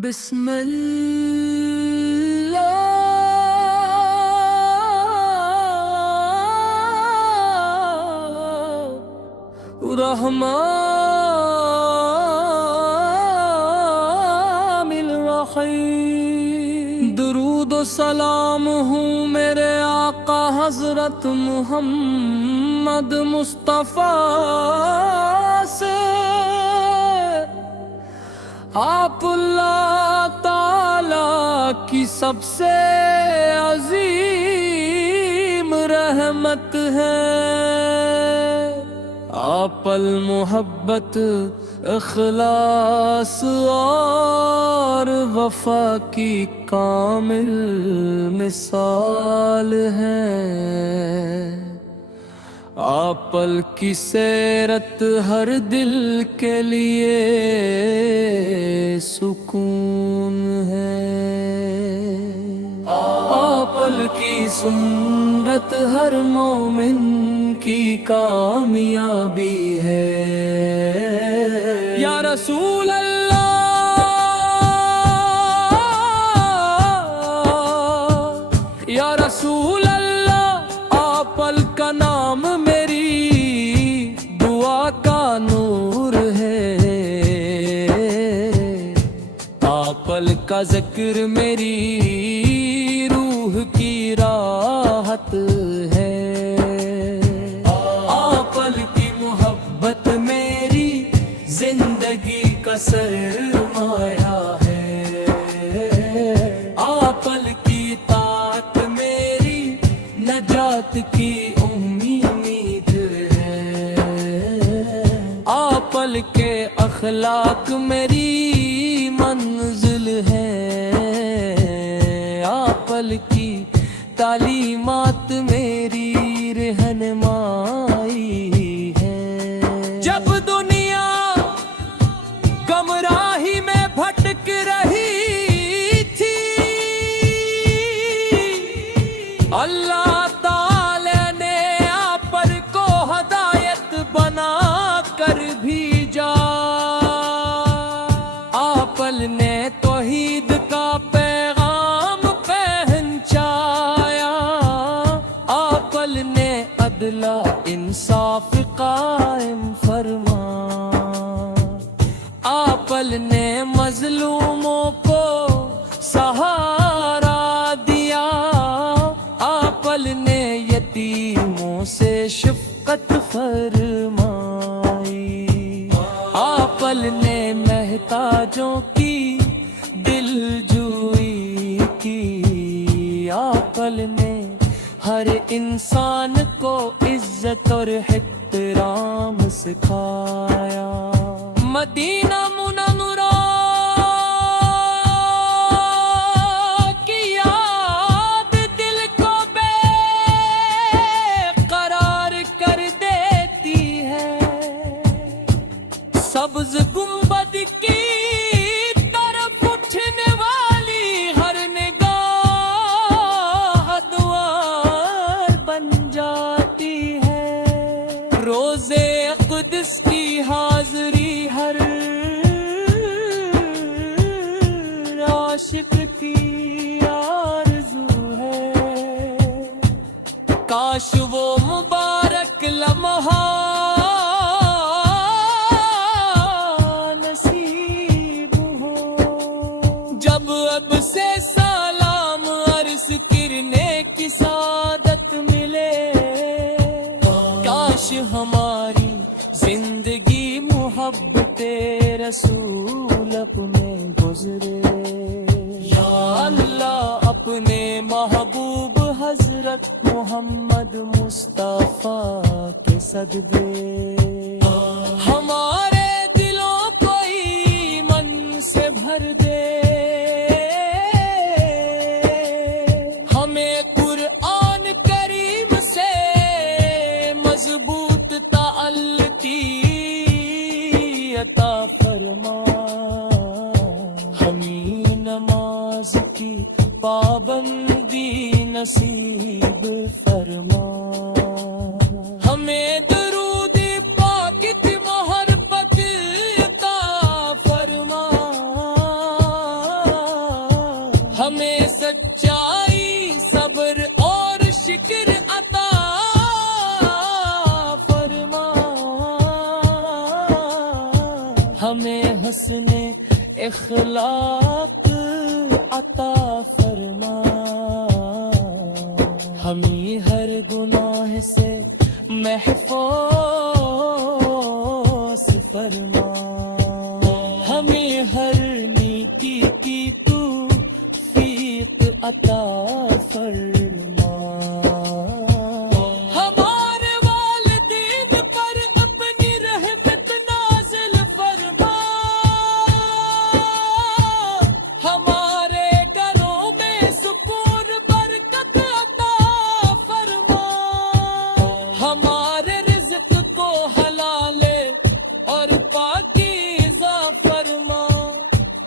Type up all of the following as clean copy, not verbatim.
بسم اللہ الرحمن الرحیم۔ درود و سلام ہوں میرے آقا حضرت محمد مصطفیٰ سے، آپ اللہ تعالی کی سب سے عظیم رحمت ہے۔ آپ المحبت، اخلاص اور وفا کی کامل مثال ہیں۔ آپ کی سیرت ہر دل کے لیے سکون ہے۔ آپ کی سنت ہر مومن کی کامیابی ہے۔ یا رسول اللہ، یا رسول اللہ، آپ کا نام میری دعا کا نور ہے۔ آپ کا ذکر میری روح کی راحت ہے۔ آپ کی محبت میری زندگی کا سرمایہ ہے۔ آپ کی اطاعت میری نجات کی امید ہے۔ آپ کے اخلاق میری منزل ہے۔ آپ کی تعلیمات میری رہنمائی ہے۔ جب دنیا گمراہی میں بھٹک رہی تھی، اللہ تعالی نے آپ کو ہدایت بنا کر بھیجا۔ آپ نے توحید کا پیغام پہنچایا۔ آپ نے عدل انصاف قائم فرمایا۔ آپ نے مظلوموں کو سہارا دیا۔ آپ نے یتیموں سے شفقت فرمائی۔ آپ نے محتاجوں کی دلجوئی کی۔ آپ نے ہر انسان کو عزت اور احترام سکھایا۔ مدینہ منورہ کی یاد دل کو بے قرار کر دیتی ہے۔ سبز گنبد کی طرف اٹھنے والی ہر نگاہ دوار بن جاتی ہے۔ روزے اقدس کی حاضری ہر عاشق کی آرزو ہے۔ کاش وہ مبارک لمحہ نصیب ہو، جب اب سے سلام عرض کرنے کی سعادت ملے۔ کاش ہماری زندگی محبت رسول میں گزرے۔ یا اللہ، اپنے محبوب حضرت محمد مصطفیٰ کے صدقے ہمارے دلوں کو ایمان سے بھر دے۔ ہمیں قرآن کریم سے مضبوط تعلقی عطا فرما۔ ہمیں نماز کی پابندی نصیب فرما۔ ہمیں درود پاک کی محبت عطا فرما۔ ہمیں سچائی صبر اور شکر عطا فرما، ہمیں حسن اخلاق عطا فرما، ہمیں ہر گناہ سے محفوظ فرما، ہمیں ہر نیکی کی توفیق عطا فرما، ہمارے والدین پر اپنی رحمت نازل فرما، ہمارے گھروں میں سکون برکت عطا فرما، ہمارے رزق کو حلال اور پاکیزہ فرما،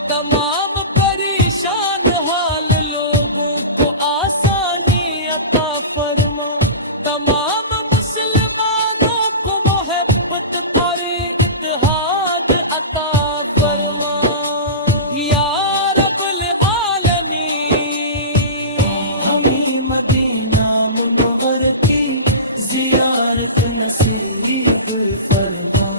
تمام پریشان حال لوگوں کو آسانی عطا فرما، تمام مسلمانوں کو محبت اور اتحاد عطا فرما، یا رب العالمین ہمیں مدینہ منور کی زیارت نصیب فرما،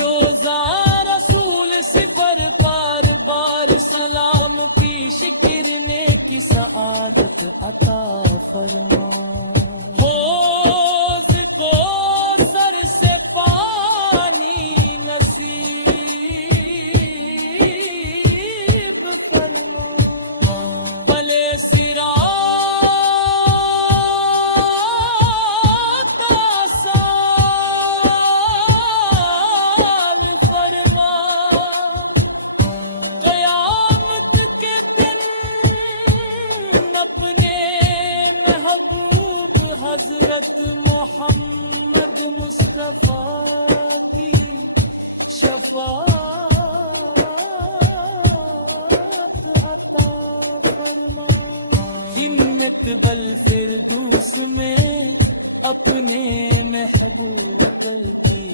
روزہ رسول سے پر بار بار سلام پیش کرنے کی سعادت عطا فرما، حوض کو سر سے پانی نصیب فرما، پلے صراط آسان فرما، قیامت کے دن اپنے محبوب حضرت محمد مصطفیٰ کی شفاعت عطا فرما، جنت بالفردوس میں اپنے محبوب کی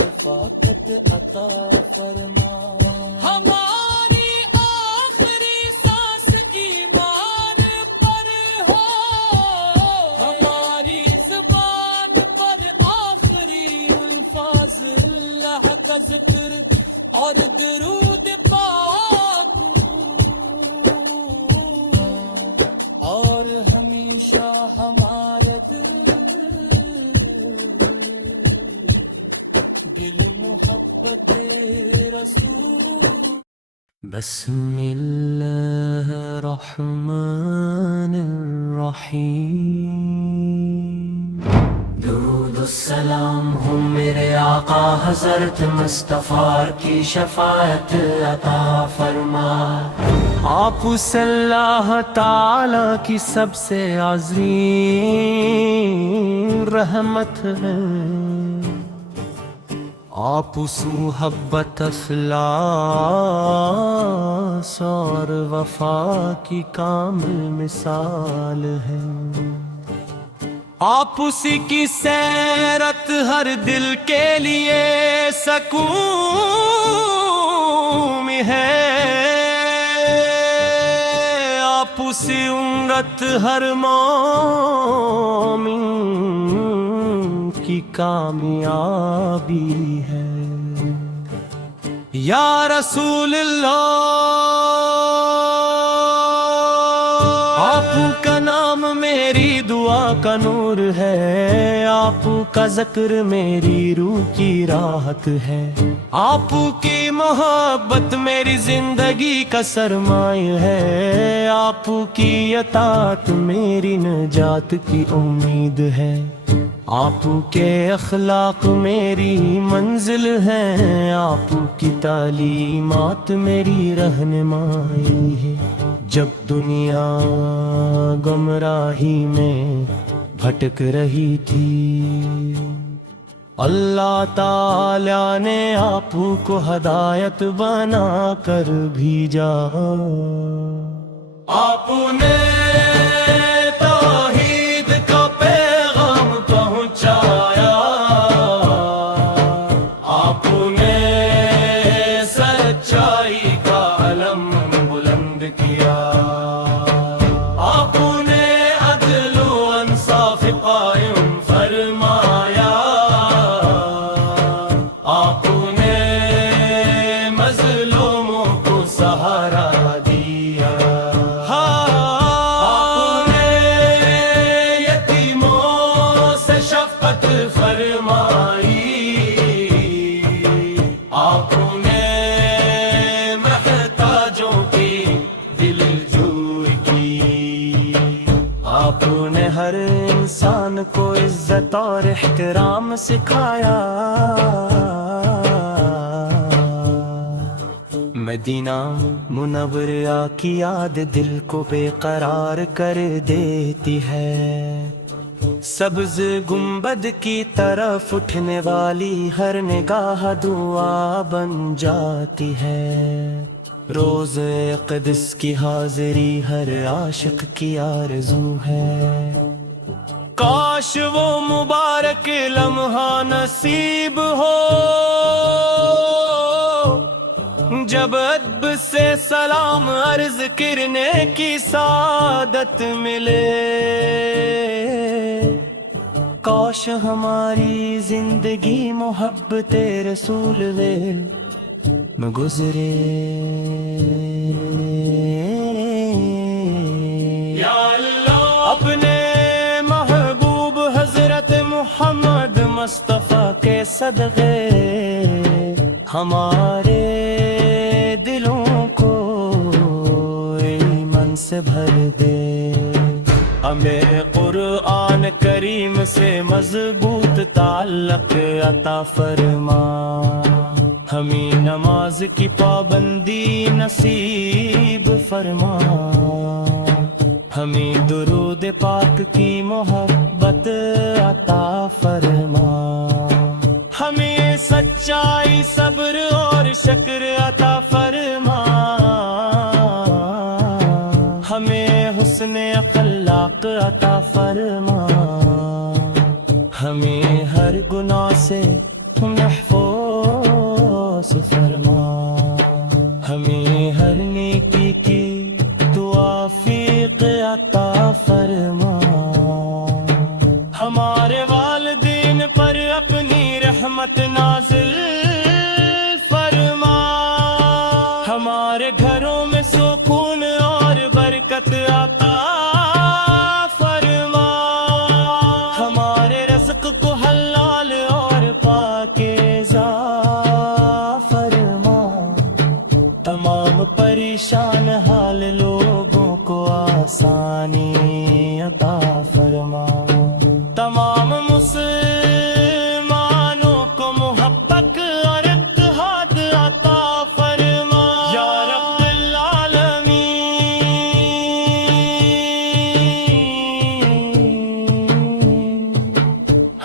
رفاقت عطا فرما، ہماری آخری سانس ایمان پر ہو، ہماری زبان پر آخری الفاظ اللہ کا ذکر اور درود پاک ہو، اور ہمیشہ ہمارے دل محبت رسول۔ بسم اللہ الرحمن الرحیم، درود السلام ہو میرے آقا حضرت مصطفیٰ کی شفاعت عطا فرما، آپ صلی اللہ تعالی کی سب سے عظیم رحمت ہے، آپ محبت اخلاص اور وفا کی کامل مثال ہے، آپ اسی کی سیرت ہر دل کے لیے سکون ہے، آپ اسی عمرت ہر مومن کی کامیابی ہے، یا رسول اللہ آپ کا نام میری دعا کا نور ہے، آپ کا ذکر میری روح کی راحت ہے، آپ کی محبت میری زندگی کا سرمایہ ہے، آپ کی اطاعت میری نجات کی امید ہے، آپ کے اخلاق میری منزل ہیں، آپ کی تعلیمات میری رہنمائی ہے، جب دنیا گمراہی میں بھٹک رہی تھی اللہ تعالیٰ نے آپ کو ہدایت بنا کر بھیجا، آپ نے توحید کا پیغام پہنچایا، آپ نے سچائی کا علم بلند انسان کو عزت اور احترام سکھایا۔ مدینہ منورہ کی یاد دل کو بے قرار کر دیتی ہے، سبز گنبد کی طرف اٹھنے والی ہر نگاہ دعا بن جاتی ہے۔ روز اقدس کی حاضری ہر عاشق کی آرزو ہے، کاش وہ مبارک لمحہ نصیب ہو جب ادب سے سلام عرض کرنے کی سعادت ملے۔ کاش ہماری زندگی محبت رسول میں گزرے۔ یا اللہ اپنے محبوب حضرت محمد مصطفیٰ کے صدقے ہمارے دلوں کو ایمان سے بھر دے، ہمیں قرآن کریم سے مضبوط تعلق عطا فرما، ہمیں نماز کی پابندی نصیب فرما، ہمیں درود پاک کی محبت عطا فرما، ہمیں سچائی صبر اور شکر عطا فرما، ہمیں حسن اخلاق عطا فرما، ہمیں ہر گناہ سے محفوظ فرما، ہمیں ہر نیکی کی توفیق عطا فرما، ہمارے والدین پر اپنی رحمت نازل فرما، ہمارے گھروں میں سکون اور برکت عطا فرما، ہمارے رزق کو حلال اور پاکیزہ فرما، تمام پریشان حال لوگوں کو آسانی عطا فرما، تمام مسلمانوں کو محبت اور اتحاد عطا فرما، یا رب العالمین۔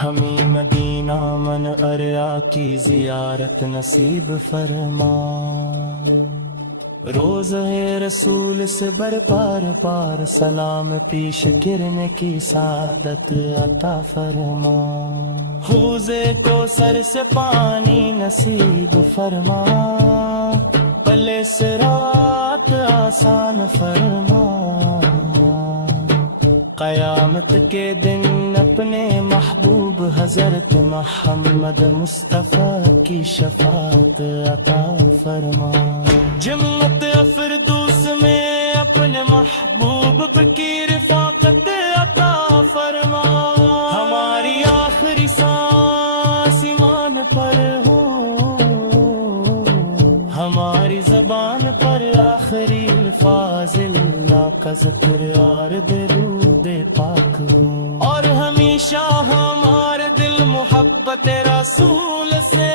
ہمیں مدینہ منورہ کی زیارت نصیب فرما، روز رسول سے بر پار پار سلام پیش کرنے کی سعادت عطا فرما، حوضے کو سر سے پانی نصیب فرما، پلے صراط آسان فرما، قیامت کے دن اپنے محبوب حضرت محمد مصطفیٰ کی شفاعت عطا فرما، جنت فردوس میں اپنے محبوب کی رفاقت عطا فرما، ہماری آخری سانس ایمان پر ہو، ہماری زبان پر آخری الفاظ اللہ کا ذکر اور درود پاک ہو، اور ہمیشہ ہمارے دل محبت رسول سے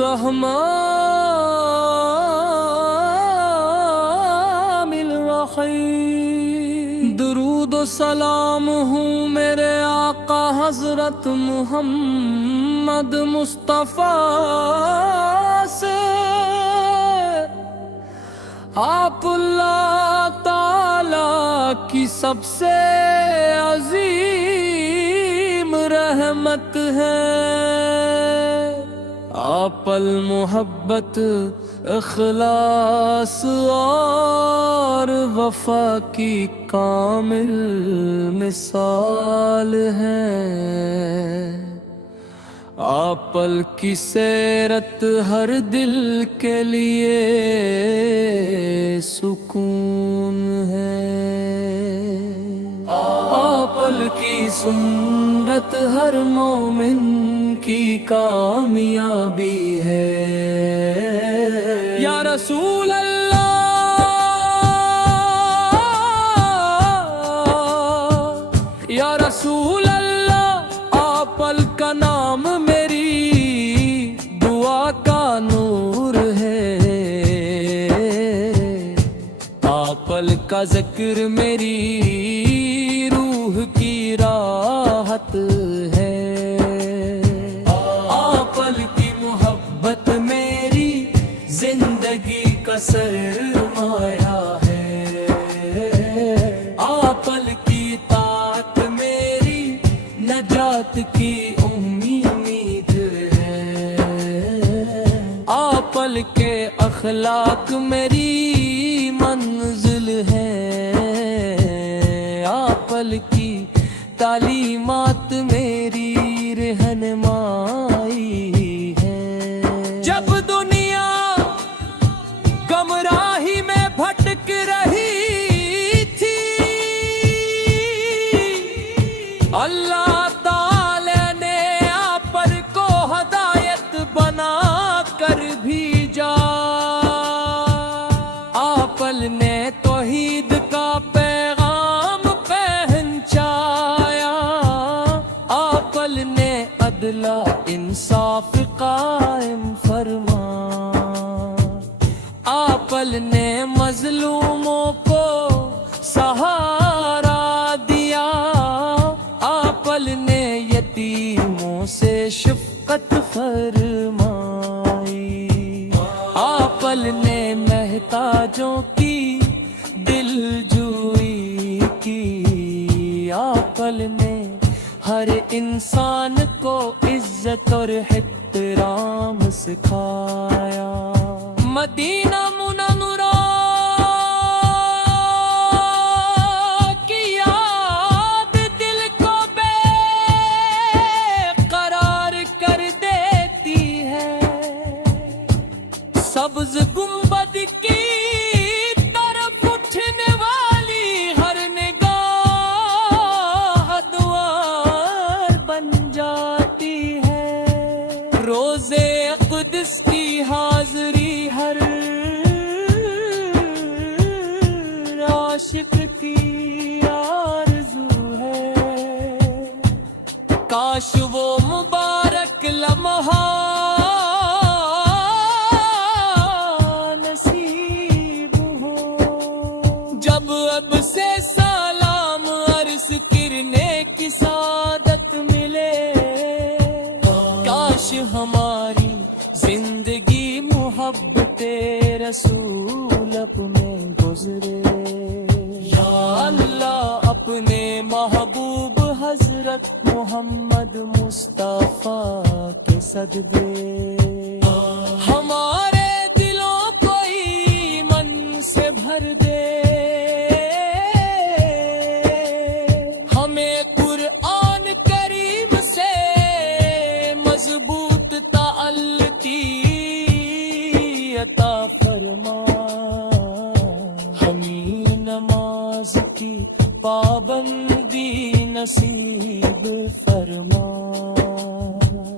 رحمان الرحیم۔ درود و سلام ہوں میرے آقا حضرت محمد مصطفیٰ سے، آپ اللہ تعالی کی سب سے عظیم رحمت ہے، آپ المحبت اخلاص اور وفا کی کامل مثال ہے، آپل کی سیرت ہر دل کے لیے سکون ہے، آپل کی سنت ہر مومن کی کامیابی ہے۔ یا رسول اللہ، یا رسول اللہ، آپل کا نام میری دعا کا نور ہے، آپل کا ذکر میری روح کی راحت ہے، آپل کی محبت میری زندگی کا سرمایہ ہے، آپل کی طاعت میری نجات کی امید ہے، آپل کے اخلاق میری منزل ہے، آپل کی تعلیمات میری رہنمائی ہے۔ جب دنیا گمراہی میں بھٹک رہی تھی، اللہ تعالی نے آپل کو ہدایت بنا کر بھیجا، آپل نے توحید کا پیغام پہنچایا، آپل نے عدل انصاف قائم فرمایا، آپل نے مظلوموں کو سہارا دیا، آپل نے یتیموں سے شفقت فرمائی، آپل نے محتاجوں کی دلجوئی کی، آپل نے ہر انسان کو عزت اور احترام سکھایا۔ مدینہ منورہ کی یاد دل کو بے قرار کر دیتی ہے، سبز گنبد کی طرف اٹھنے والی ہر نگاہ دوار بن جاتی ہے، روزے قدس کی حاضری ہر عاشق کی آرزو ہے، کاش وہ مبارک لمحہ نصیب ہو، جب اب سے سلام عرض کرنے کی سعادت ملے، کاش ہماری زندگی محبت رسول اپ میں گزرے، یا اللہ اپنے محبوب حضرت محمد مصطفیٰ کے صدقے ہمارے دلوں کو ایمان سے بھر دے، ہمیں قرآن کریم سے مضبوط تعلقی عطا فرما، ہمیں نماز کی پابندی نصیب فرما،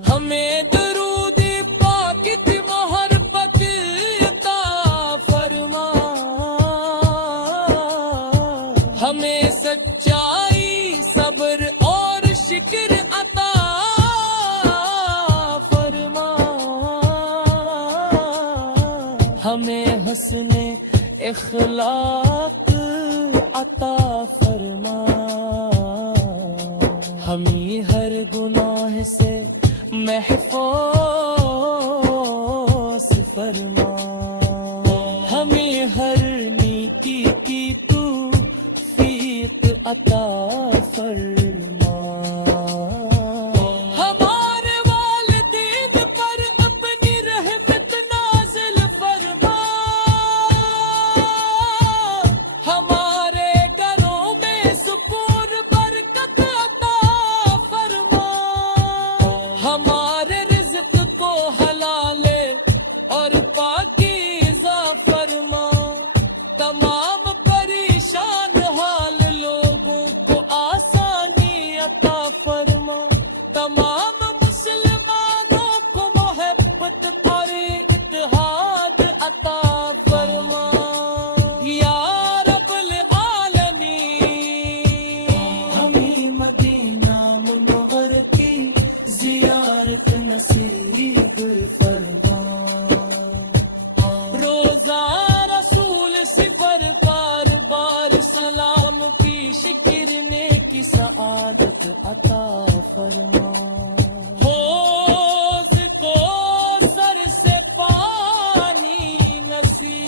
ہمیں درود پاک کی محبت عطا فرما، ہمیں سچائی صبر اور شکر عطا فرما، ہمیں حسن اخلاق عطا فرما، ہمیں ہر گناہ سے محفوظ فرما، ہمیں ہر نیکی کی توفیق عطا فرما، ہمارے والدین پر اپنی رحمت نازل فرما، ہمارے گھروں میں سکون برکت عطا فرما، ہمارے نصیب فرما. روزہ رسول سے پر بار بار سلام پیش کرنے کی سعادت عطا فرما. حوض کو سر سے پانی نصیب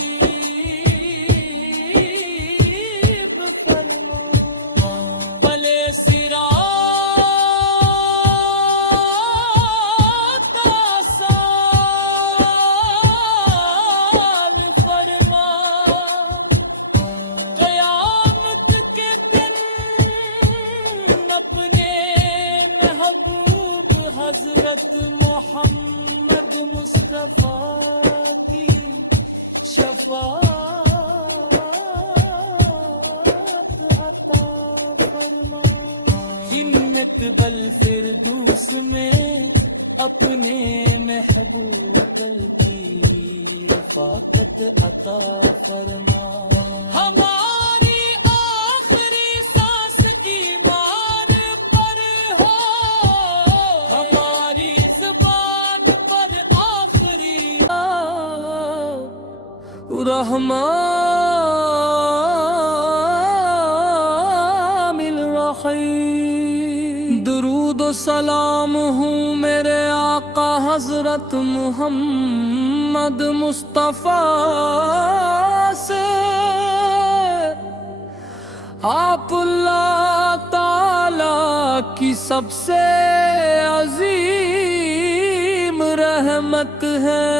فرما. بلے صراط آسان فرما. قیامت کے دن اپنے محبوب حضرت محمد مصطفیٰ کی شفاعت عطا فرما. جنت بالفردوس میں اپنے محبوب کل کی رفاقت عطا فرما. ہماری آخری سانس ایمان پر ہو، ہماری زبان پر آخری رحمان الرحیم. درود و سلام ہوں میرے آقا حضرت محمد مصطفیٰ سے. آپ اللہ تعالی کی سب سے عظیم رحمت ہے.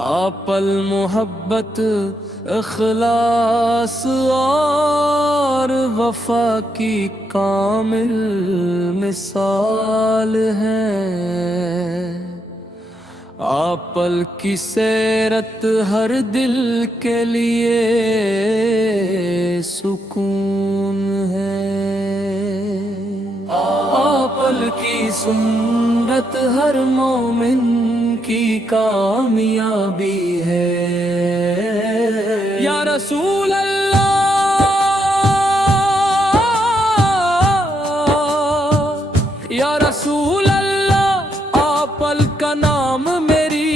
آپ المحبت اخلاص اور وفا کی کامل مثال ہیں. آپ کی سیرت ہر دل کے لیے سکون ہے. آپ کی سنت ہر مومن کی کامیابی ہے. یا رسول اللہ، یا رسول اللہ، آپ کا نام میری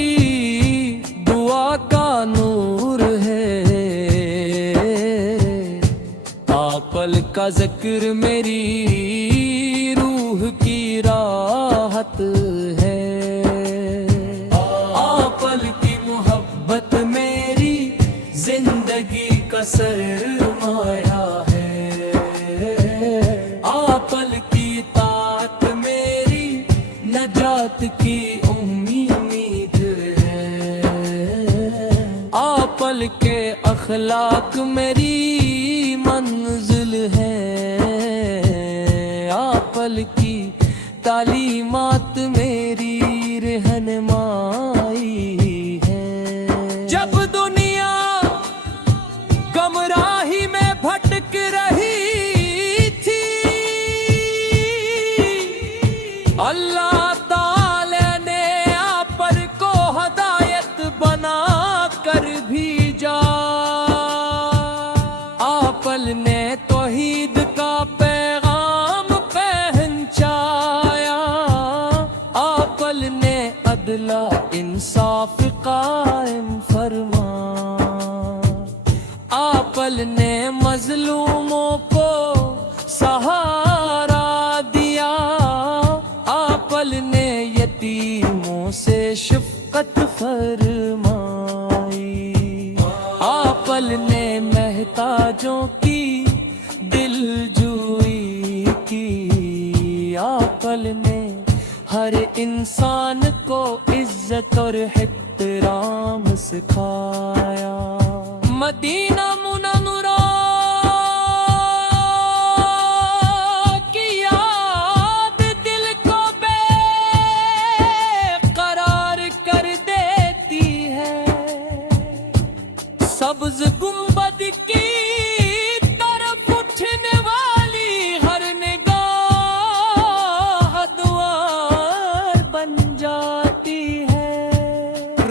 دعا کا نور ہے. آپ کا ذکر میری روح کی راحت ہے. آپ کی محبت میری زندگی کا سرمایہ ہے. آپ کی اطاعت میری نجات کی امید ہے. آپ کے اخلاق میری منزل ہے. آپ کی تعلیمات میری رہنمائی ہے. جب دنیا گمراہی میں بھٹک رہی تھی، اللہ تعالی نے آپ کو ہدایت بنا کر بھیجا. آپ نے توحید کا پیغام پہنچایا. آپ نے عدل انصاف قائم فرما. آپ نے مظلوموں کو سہارا دیا. آپ نے یتیموں سے شفقت فرمائی. آپ نے محتاجوں کی دلجوئی کی. آپ نے ہر انسان کو عزت اور احترام سکھایا. مدینہ منورہ کی یاد دل کو بے قرار کر دیتی ہے. سبز گنبد کی طرف اٹھنے والی ہر نگاہ دوار بن جاتی ہے.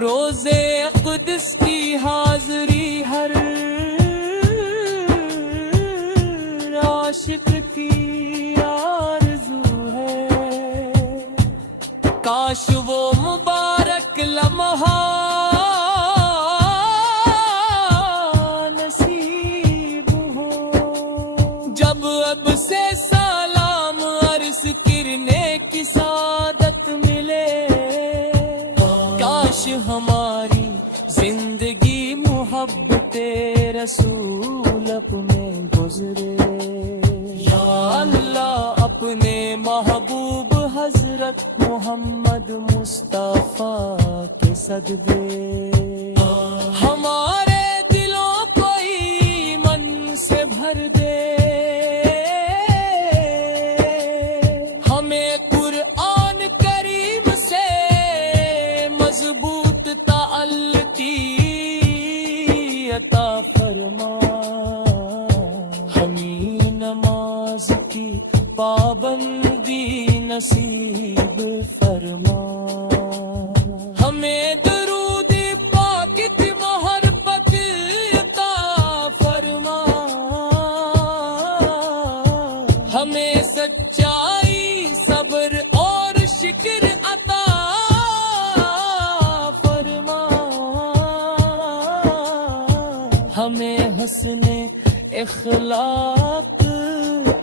روزے قدس کی حاضری ہر کاش وہ مبارک لمحہ نصیب ہو، جب اب سے سلام عرض کرنے کی سعادت ملے۔ کاش ہماری زندگی محبت رسول اپ میں گزرے۔ یا اللہ اپنے محبوب حضرت محمد مصطفیٰ کے صدقے ہمارے دلوں کو ایمان سے بھر دے، ہمیں قرآن کریم سے مضبوط تعلقی عطا فرما، ہمیں نماز کی پابندی نصیب فرما، ہمیں درود پاک کی محبت عطا فرما، ہمیں سچائی صبر اور شکر عطا فرما، ہمیں حسن اخلاق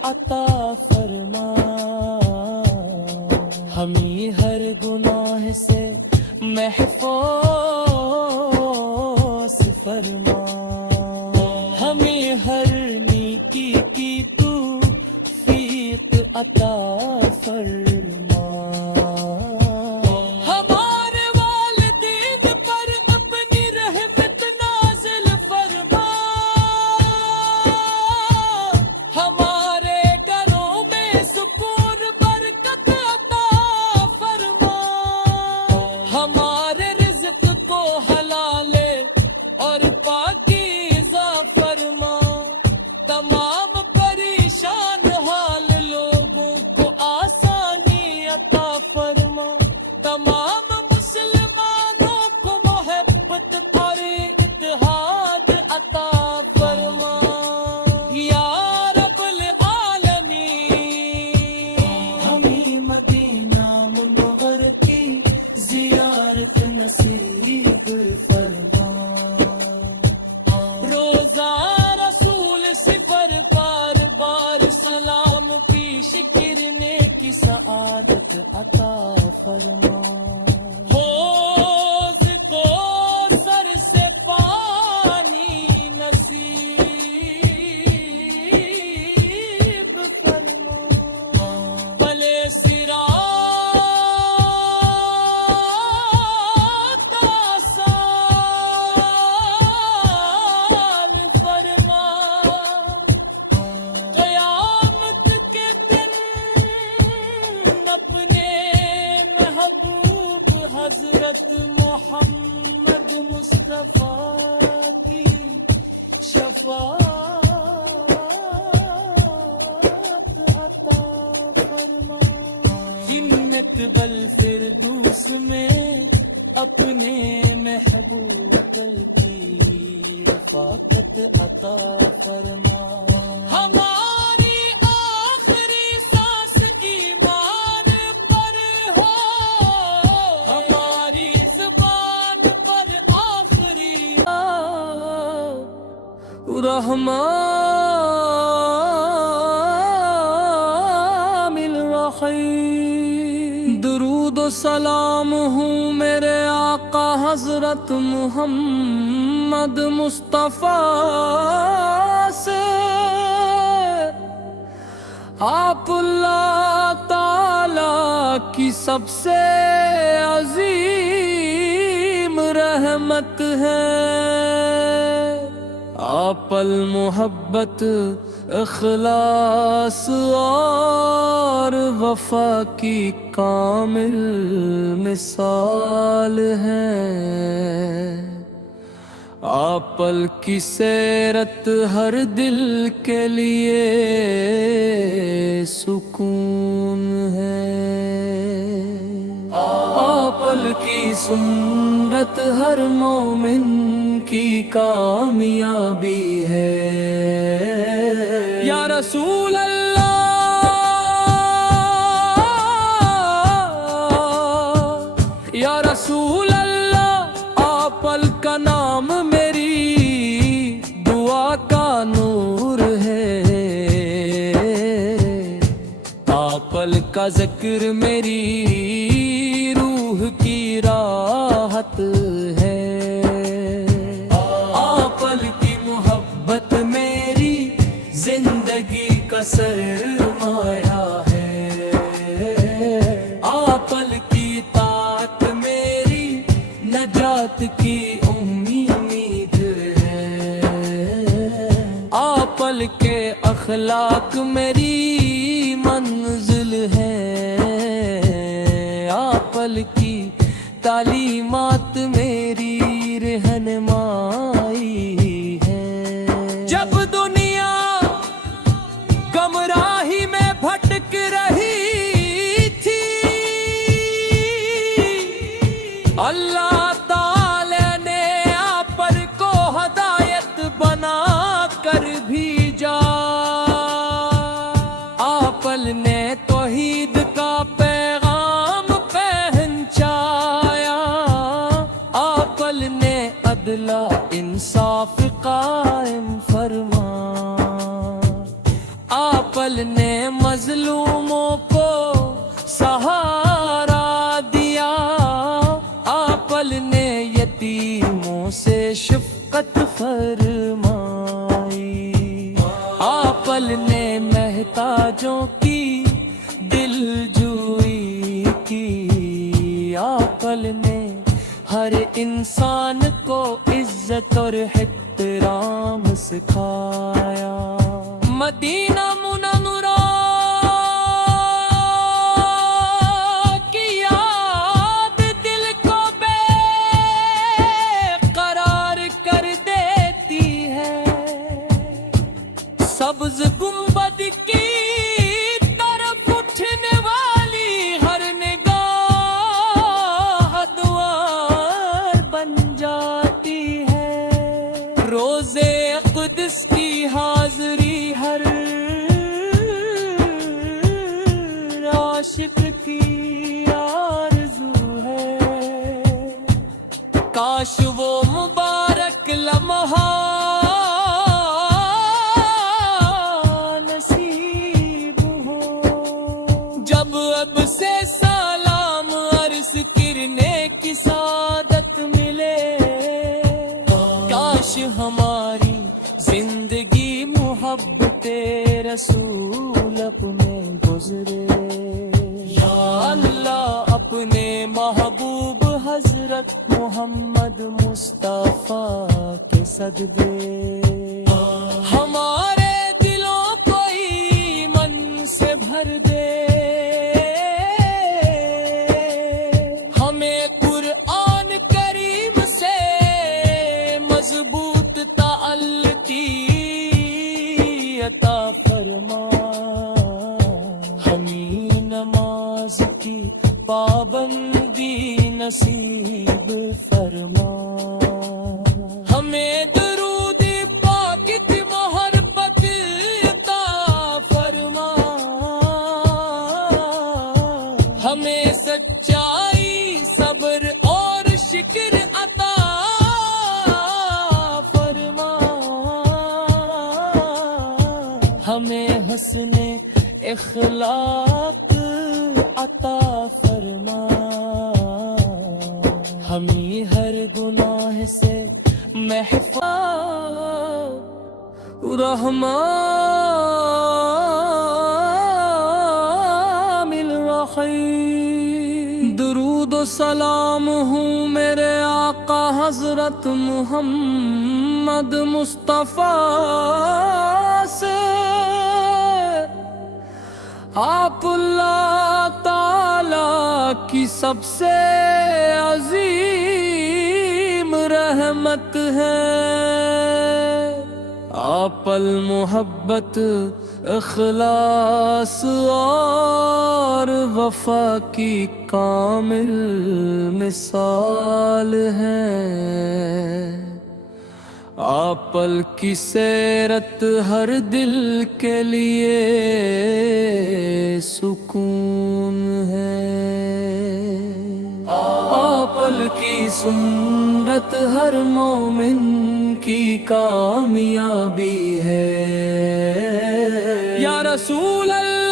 عطا فرما، ہمیں ہر گناہ سے محفوظ فرما، ہمیں ہر نیکی کی توفیق عطا فرما، ہمارے والدین پر اپنی رحمت نازل فرما، ہمارے گھروں میں سکون برکت عطا فرما، ہمارے رزق کو حلال اور پاکیزہ فرما، تمام پریشان حال لوگوں کو آسانی عطا فرما، تمام مسلمانوں کو محبت اور اتحاد عطا فرما، یا رب العالمین ہمیں مدینہ منور کی زیارت نصیب فرما، روزہ رسول سے بار بار سلام پیش کرنے کی سعادت عطا فرما، حوض کو سر سے پانی نصیب فرما، بلے صراط آسان فرما، قیامت کے دن اپنے محبوب حضرت محمد مصطفیٰ کی شفاعت عطا فرما، جنت بالفردوس میں اپنے محبوب کی رفاقت عطا فرما، ہماری آخری سانس ایمان پر ہو، ہماری زبان پر آخری رحمان الرحیم، درود و سلام ہوں میرے آقا حضرت محمد مصطفیٰ سے، آپ اللہ تعالی کی سب سے عظیم رحمت ہے، آپ المحبت اخلاص اور وفا کی کامل مثال ہیں، آپ کی سیرت ہر دل کے لیے سکون ہے، آپ کی سنت ہر مومن کی کامیابی ہے، یا رسول اللہ ذکر میری روح کی راحت ہے، آپل کی محبت میری زندگی کا سرمایہ ہے، آپل کی طاعت میری نجات کی امید ہے، آپل کے اخلاق میری منزل ہے، آپل کی تعلیمات میری رہنمائی ہے۔ جب دنیا گمراہی میں بھٹک رہی تھی، اللہ تعالی نے آپل کو ہدایت بنا کر بھیجا، آپل نے توحید کا پیغام پہنچایا، آپل نے عدل انصاف قائم فرمایا، آپل نے مظلوموں کو سہارا دیا، آپل نے یتیموں سے شفقت فرمائی، آپل نے محتاجوں کی دلجوئی کی، آپل نے ہر انسان کو عزت اور احترام سکھایا۔ مدینہ منورہ کی یاد دل کو بے قرار کر دیتی ہے، سبز گنبد کی طرف اٹھنے والی ہر نگاہ دوار بن جاتی ہے، روزے قدس کی حاضری ہر عاشق کی آرزو ہے، کاش وہ مبارک لمحہ نصیب ہو، جب اب سے سلام عرض کرنے کی سعادت ملے، کاش ہماری زندگی محبت رسول اپنے گزرے، یا اللہ اپنے محبوب حضرت محمد مصطفیٰ کے صدقے ہمارے دلوں کو ایمان سے بھر دے، ہمیں قرآن کریم سے مضبوط تعلقی عطا فرما، ہمیں نماز کی پابندی نصیب فرما، ہمیں درود پاک کی محبت عطا فرما، ہمیں سچائی صبر اور شکر عطا فرما، ہمیں حسن اخلاق عطا فرما، ہمیں ہر گناہ سے محفوظ رحمان الرحیم۔ درود و سلام ہوں میرے آقا حضرت محمد مصطفیٰ سے، آپ اللہ تعالی کی سب سے عظیم رحمت ہے، آپ المحبت اخلاص اور وفا کی کامل مثال ہے، آپل کی سیرت ہر دل کے لیے سکون ہے، آپل کی سنت ہر مومن کی کامیابی ہے، یا رسول اللہ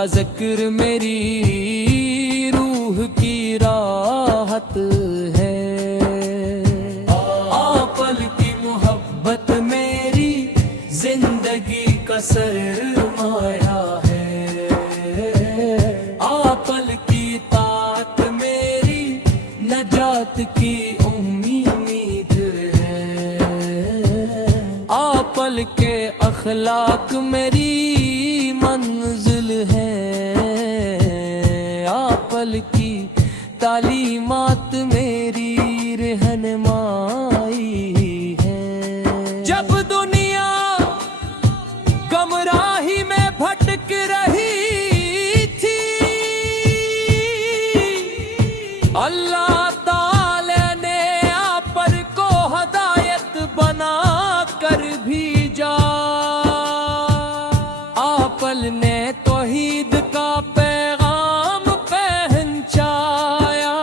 کا ذکر میری روح کی راحت ہے، آپ کی محبت میری زندگی کا سرمایہ ہے، آپ کی طاعت میری نجات کی امید ہے، آپ کے اخلاق میری منزل ہے، آپ کی تعلیمات میری رہنمائی ہے۔ جب دنیا گمراہی میں بھٹک رہی تھی، اللہ تعالی نے آپ کو ہدایت بنا کر بھیجا، آپ نے توحید کا پیغام پہنچایا،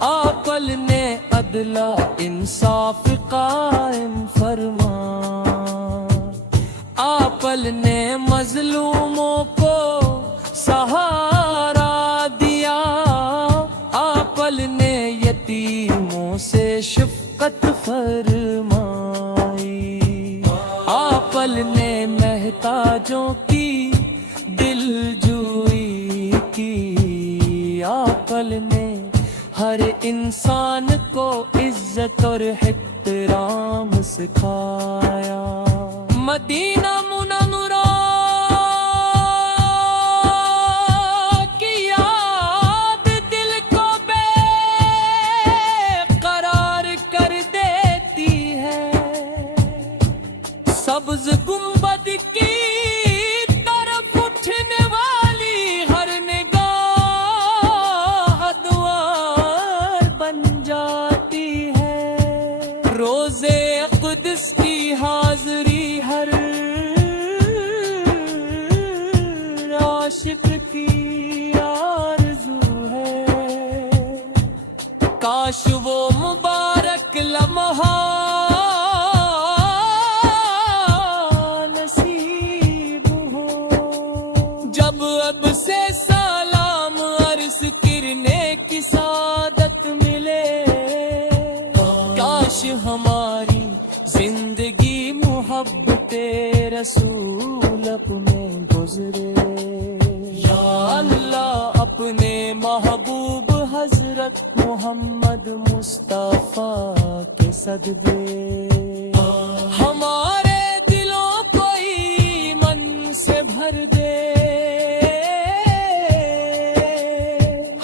آپ نے عدل انصاف قائم فرمایا، آپ نے مظلوموں کو سہارا دیا، آپ نے یتیموں سے شفقت فرمائی، آپ نے محتاجوں کی دلجوئی کی، آپ نے ہر انسان کو عزت اور احترام سکھایا۔ مدینہ منورہ کی یاد دل کو بے قرار کر دیتی ہے، سبز گنبد کی طرف اٹھنے والی ہر نگاہ دوار بن جاتی ہے، روزے قدس کی حاضری ہر عاشق کی آرزو ہے، کاش وہ مبارک لمحہ نصیب ہو، جب اب سے سلام عرض کرنے کی سعادت ملے، کاش ہماری زندگی محبت رسول میں گزرے، یا اللہ اپنے محبوب حضرت محمد مصطفیٰ کے صدقے ہمارے دلوں کو ایمان سے بھر دے،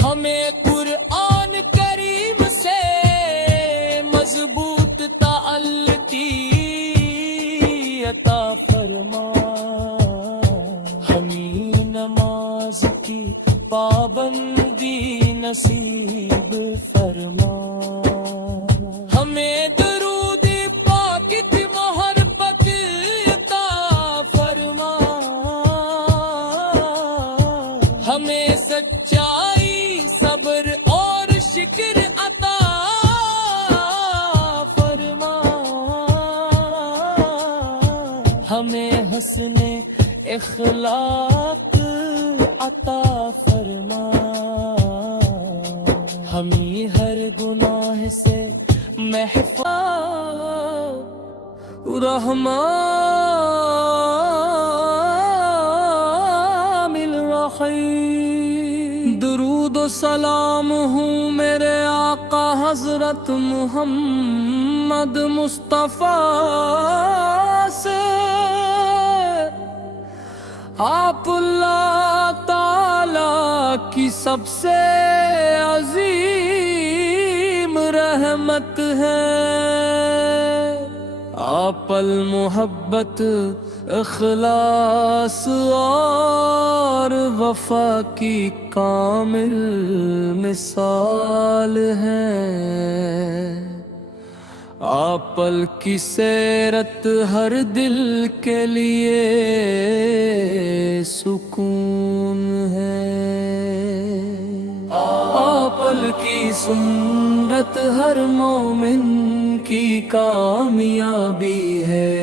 ہمیں قرآن کریم سے مضبوط تعلقی عطا فرما، ہمیں نماز کی پابندی نصیب فرما، ہمیں درود پاک کی محبت عطا فرما، ہمیں سچائی صبر اور شکر عطا فرما، ہمیں حسن اخلاق عطا فرما، ہمیں ہر گناہ سے محفوظ رحمان الرحیم۔ درود و سلام ہوں میرے آقا حضرت محمد مصطفیٰ سے، آپ اللہ تعالی کی سب سے عظیم رحمت ہے، آپ المحبت اخلاص اور وفا کی کامل مثال ہے، آپ کی سیرت ہر دل کے لیے سکون ہے، آپ کی سنت ہر مومن کی کامیابی ہے،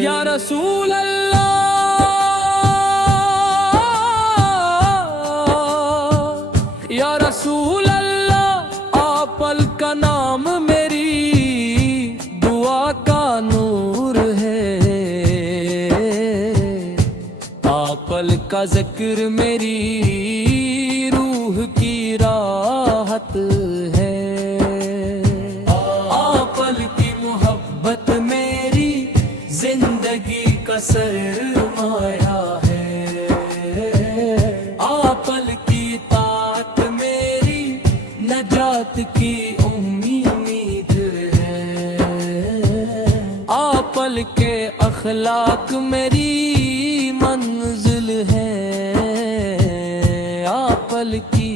یا رسول اللہ ذکر میری روح کی راحت ہے، آپ کی محبت میری زندگی کا سرمایہ ہے، آپ کی اطاعت میری نجات کی امید ہے، آپ کے اخلاق میری منزل ہے، آپ کی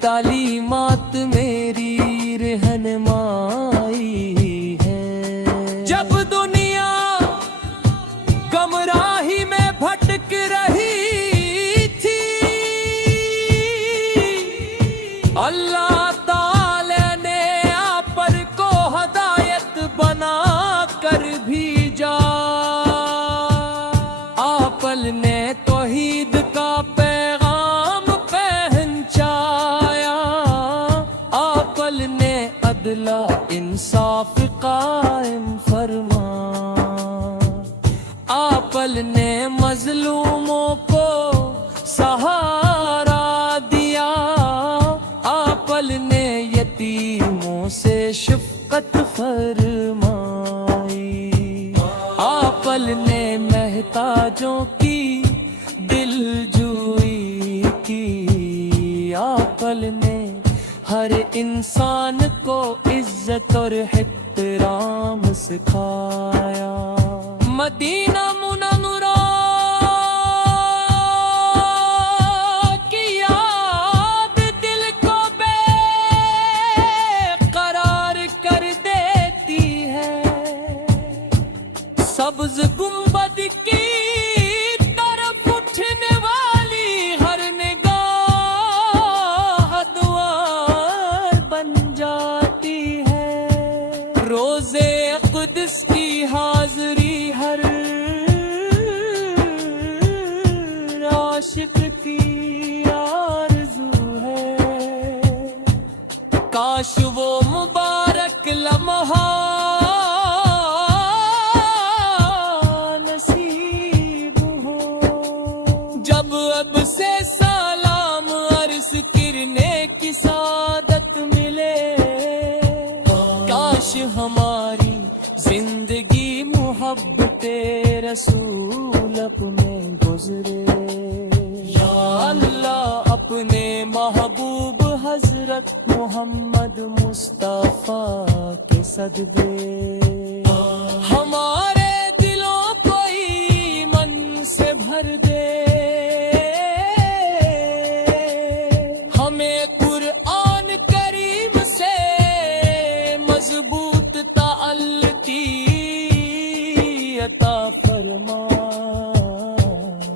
تعلیمات میری رہنمائی ہے۔ جب دنیا گمراہی میں بھٹک رہی تھی، اللہ تعالی نے آپ کو ہدایت بنا کر بھیجا، آپ نے توحید کا پیغام پہنچایا، آپ نے عدل انصاف قائم فرمایا، آپ نے مظلوموں کو سہارا دیا، آپ نے یتیموں سے شفقت فرمائی، آپ نے محتاجوں کی دلجوئی کی، آپ نے ہر انسان کو عزت اور احترام سکھایا۔ مدینہ منورہ کی یاد دل کو بے قرار کر دیتی ہے، سبز گنبد کی طرف اٹھنے والی ہر نگاہ دوار بن جاتی ہے، روزے اقدس کی حاضری ہر عاشق کی آرزو ہے، کاش وہ مبارک لمحہ نصیب ہو، جب اب سے سلام عرض کرنے کی سعادت ملے، کاش ہماری زندگی محبت رسول میں گزرے، یا اللہ اپنے محبوب حضرت محمد مصطفیٰ کے صدقے ہمارے دلوں کو ایمان سے بھر دے، ہمیں قرآن کریم سے مضبوط تعلقی عطا فرما،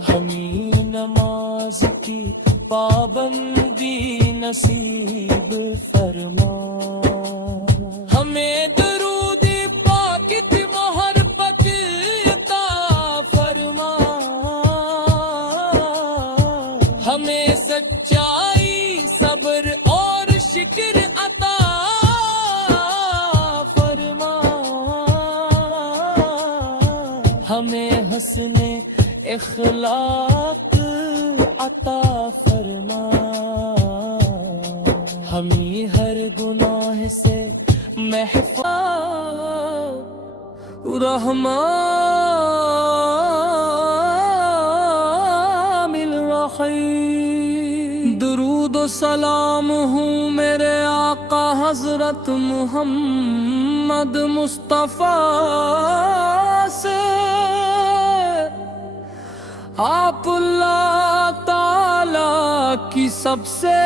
ہمیں نماز کی پابندی نصیب فرما، ہمیں درود پاک کی محبت عطا فرما، ہمیں سچائی صبر اور شکر عطا فرما، ہمیں حسن اخلاق عطا فرما، ہمیں ہر گناہ سے محفوظ رحمان الرحیم۔ درود و سلام ہوں میرے آقا حضرت محمد مصطفیٰ سے، آپ اللہ تعالی کی سب سے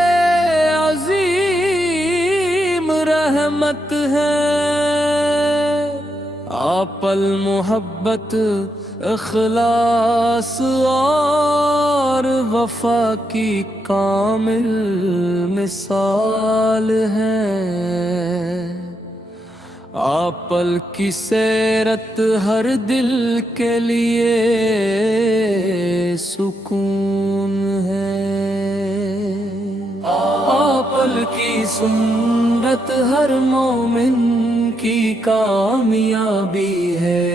عظیم رحمت ہے، آپ المحبت اخلاص اور وفا کی کامل مثال ہے، آپ کی سیرت ہر دل کے لیے سکون ہے، آپ کی سنت ہر مومن کی کامیابی ہے،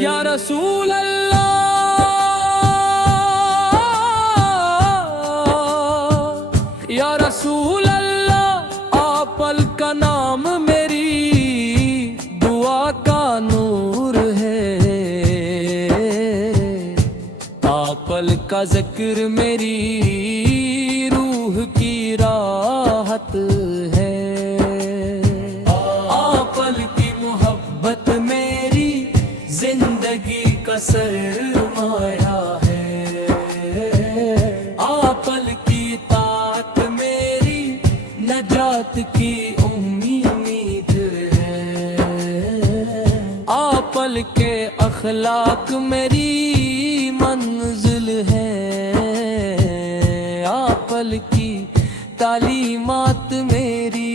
یا رسول اللہ ذکر میری روح کی راحت ہے، آپ کی محبت میری زندگی کا سرمایہ ہے، آپ کی اطاعت میری نجات کی امید ہے، آپ کے اخلاق میری منزل ہے، آپ کی تعلیمات میری